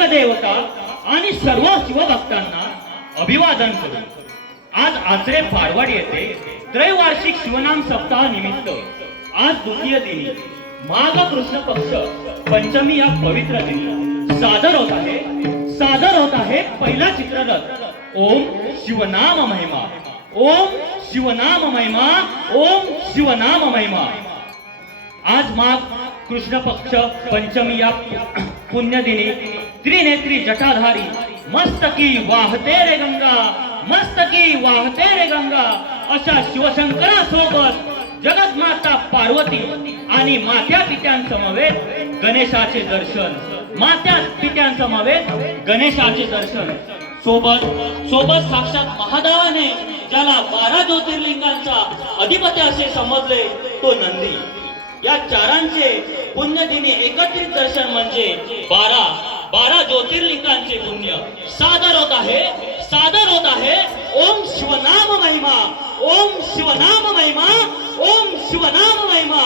देवता आणि सर्व शिवभक्तांना अभिवादन करू. आज आचरे फारवाड येथे त्रैवार्षिक शिवनाम सप्ताह निमित्त आज द्वितीय दिनी माघ कृष्ण पक्ष पंचमी या पवित्र दिनी सादर होत आहे. सादर होत आहे पहिला चित्ररथ. ओम शिवनाम महिमा. ओम शिवनाम महिमा. ओम शिवनाम महिमा. आज माघ कृष्ण पक्ष पंचमी या पुण्यदिनी त्रिनेत्री जटाधारी मस्तकी वाहते रे गंगा मस्तकी वाहते रे गंगा अशा शिवशंकरासोबत जगतमाता पार्वती आणि मात्या पित्यांसमवेत गणेशाचे दर्शन मात्या पित्यांसमवेत गणेशाचे दर्शन. सोबत सोबत साक्षात महादेवाने ज्याला बारा ज्योतिर्लिंगांचा अधिपती असे समजले तो नंदी. या चारांचे पुण्यदिनी एकत्रित दर्शन म्हणजे बारा बारा ज्योतिर्लिंगांचे पुण्य. सादर होत आहे सादर होत आहे. ओम शिवनाम महिमा ओम शिवनाम महिमा ओम शिवनाम महिमा.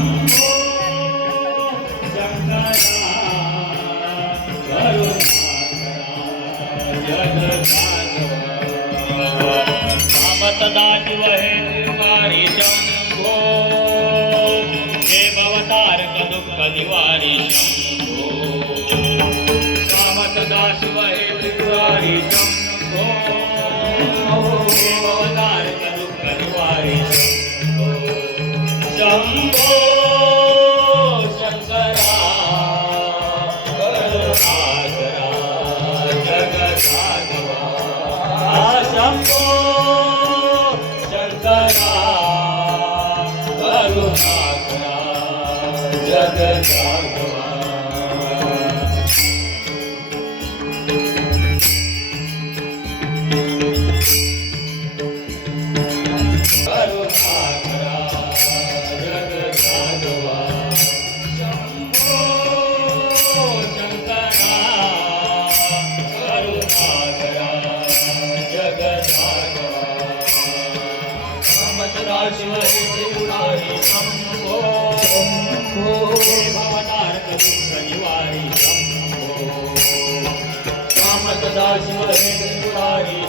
Amém. कामतदा शिव हे त्रिपुरारी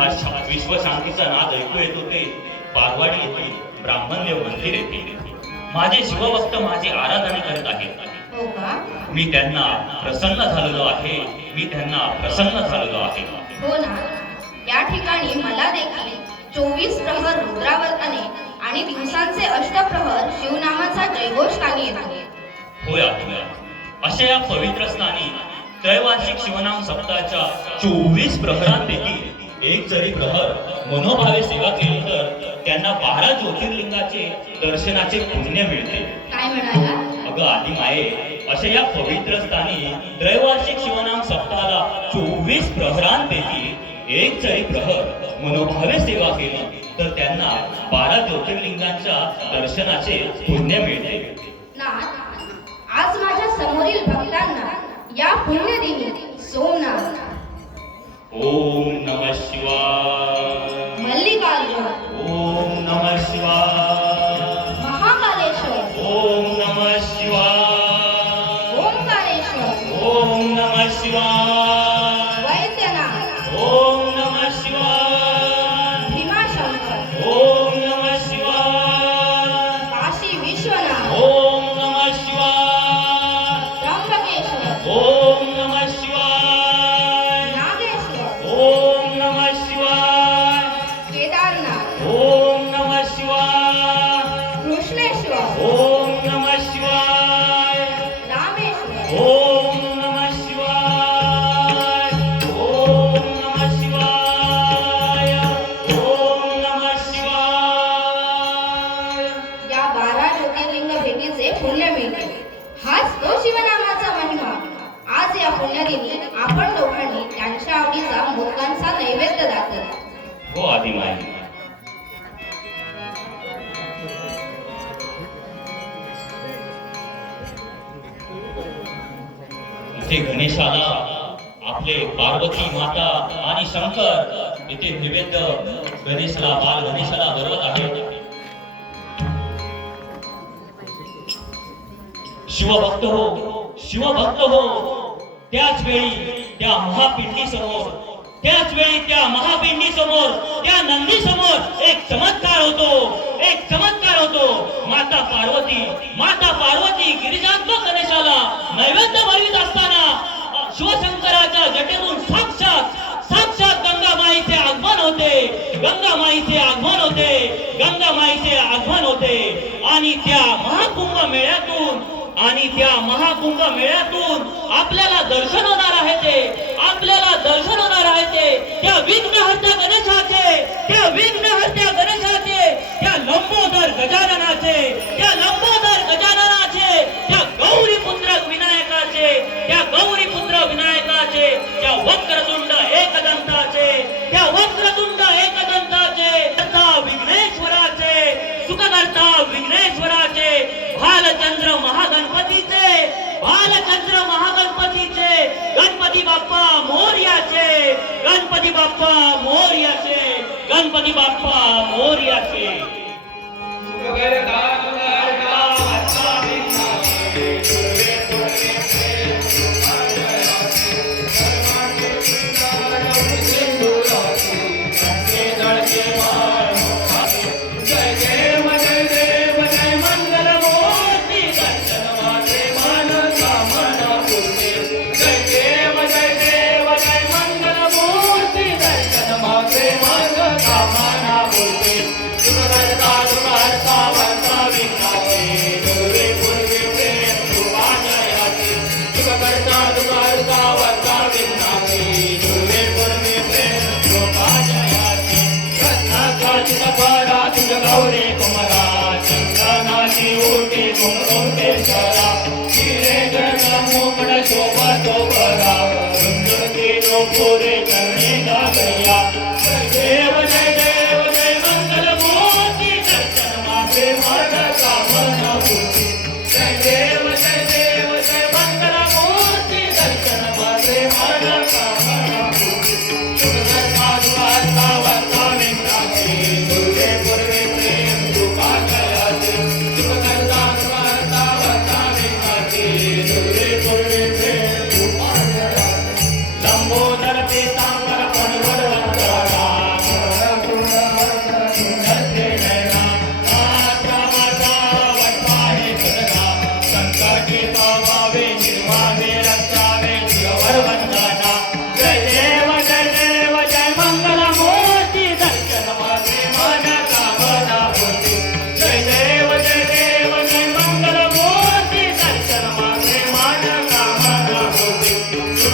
हा विश्वशांतीचा नाद ऐकू येत होते. बागवाडी येथे ब्राह्मणदेव मंदिर येथे माझे शिवभक्त माझी आराधना करत आहेत. हो मी त्यांना प्रसन्न झालेलो आहे. मी त्यांना प्रसन्न झालेलो आहे. हो ना. या ठिकाणी मला देखील चोवीस प्रहर रुद्रावर्तने आणि दिवसांचे अष्टप्रहर शिवनामाचा जयघोष कानी येत आहे. होय. अशा या पवित्र स्थानी त्रैवार्षिक शिवनाम सप्ताहाच्या चोवीस प्रहरांपैकी एक जरी प्रहर मनोभावे सेवा केली तर त्यांना बारा ज्योतिर्लिंगाचे दर्शनाचे पुण्य मिळते. काय म्हणाला? अगं आधी माये अशा या पवित्र स्थानी त्रैवार्षिक शिवनाम सप्ताहाला चोवीस प्रहरांपैकी एक जरी प्रहर मनोभावे सेवा केली तर त्यांना बारा ज्योतिर्लिंगांच्या दर्शनाचे पुण्य मिळते. आज माझ्या समोरील भक्तांना या पुण्यदिनी सोमनाथ ओम नमः शिवाय पुण्यदिनी आपण दोघांनी त्यांच्या आवडीचा मोदकांचा नैवेद्य दाखवला. हो आधी माहिती इथे गणेशाला आपले पार्वती माता आणि शंकर इथे नैवेद्य गणेशाला बाल गणेशाला बरोबर आहे. शिवभक्त हो शिवभक्त हो. त्याच वेळी त्या महापिंडी समोर त्याच वेळी त्या महापिंडी समोर त्या नंदी समोर एक चमत्कार होतो एक चमत्कार होतो. माता पार्वती माता पार्वती गिरिजांत गणेशाला नैवेद्य भरवीत असताना शिवशंकराच्या जटेतून साक्षात साक्षात गंगामाईचे आगमन होते. गंगामाईचे आगमन होते. गंगामाईचे आगमन होते. आणि त्या महाकुंभ मेळ्यातून आणि त्या महाकुंभ मेळ्यातून आपल्याला दर्शन होणार आहे ते. आपल्याला दर्शन होणार आहे ते. त्या विघ्नहत्या गणेशाचे त्या विघ्नहत्या गणेशाचे त्या लंबोदर गजानन बाप्पा मोर्याचे.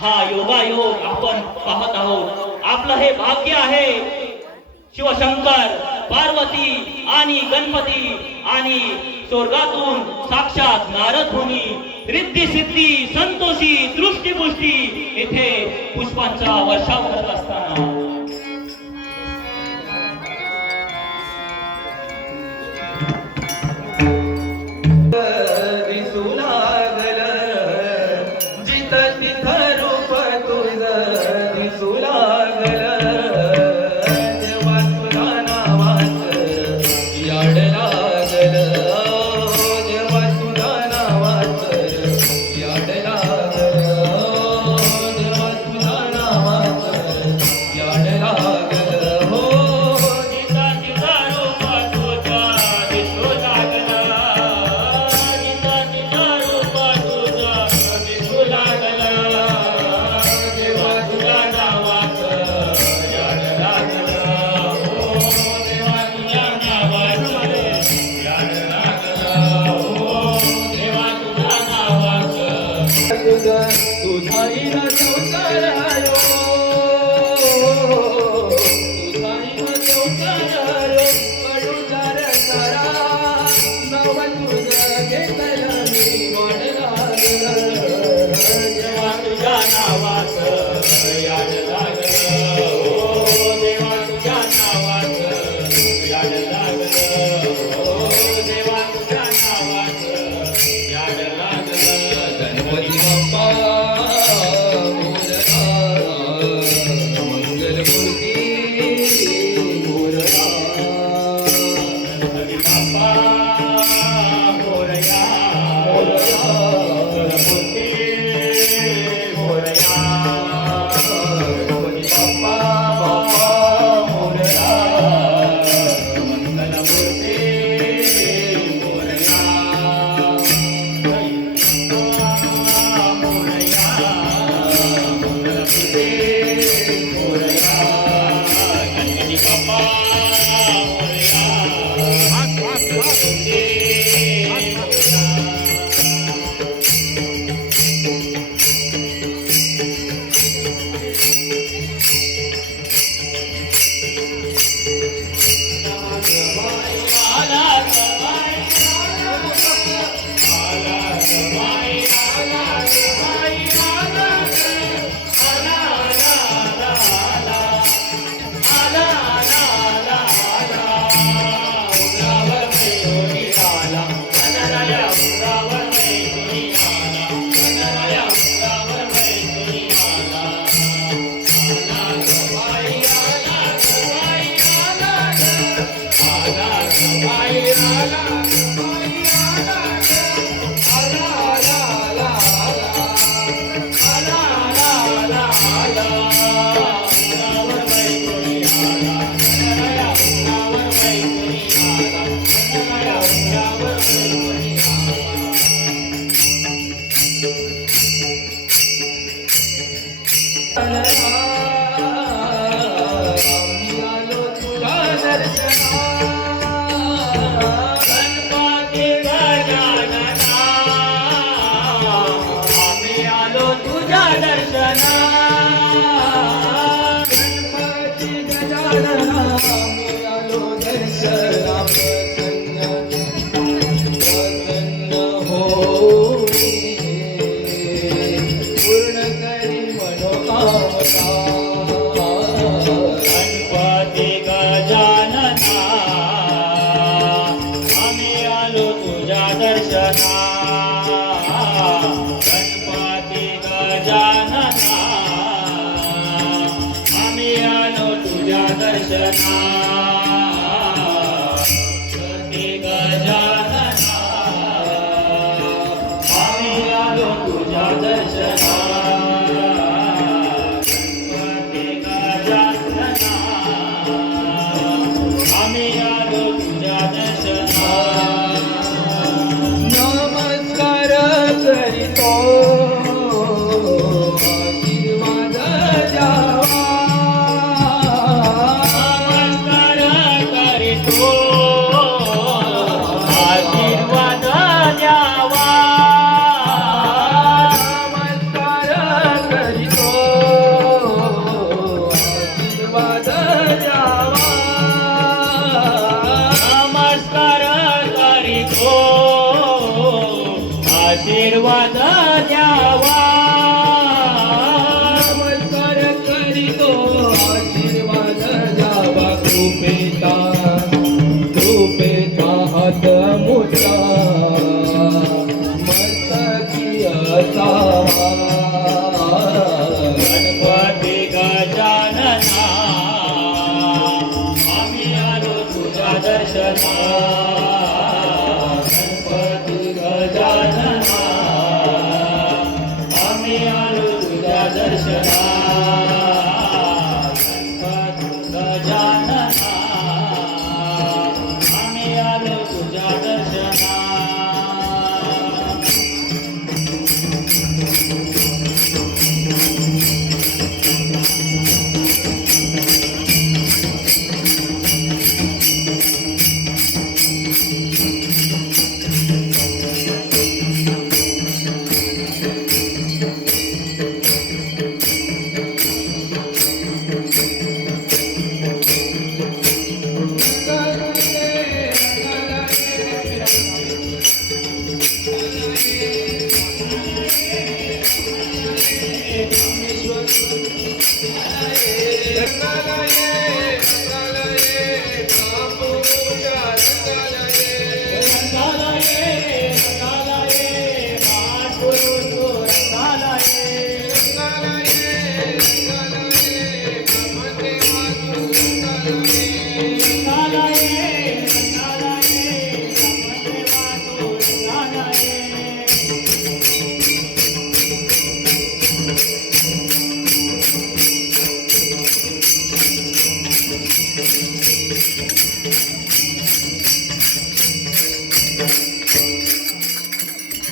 हा योगायोग आपण पाहत आहोत. आपलं हे भाग्य आहे. शिवशंकर पार्वती आणि गणपती आणि स्वर्गातून साक्षात नारद भूमी रिद्धी सिद्धी संतोषी दृष्टीपुष्टी इथे पुष्पांचा वर्षाव होत असताना. Bye. Shana.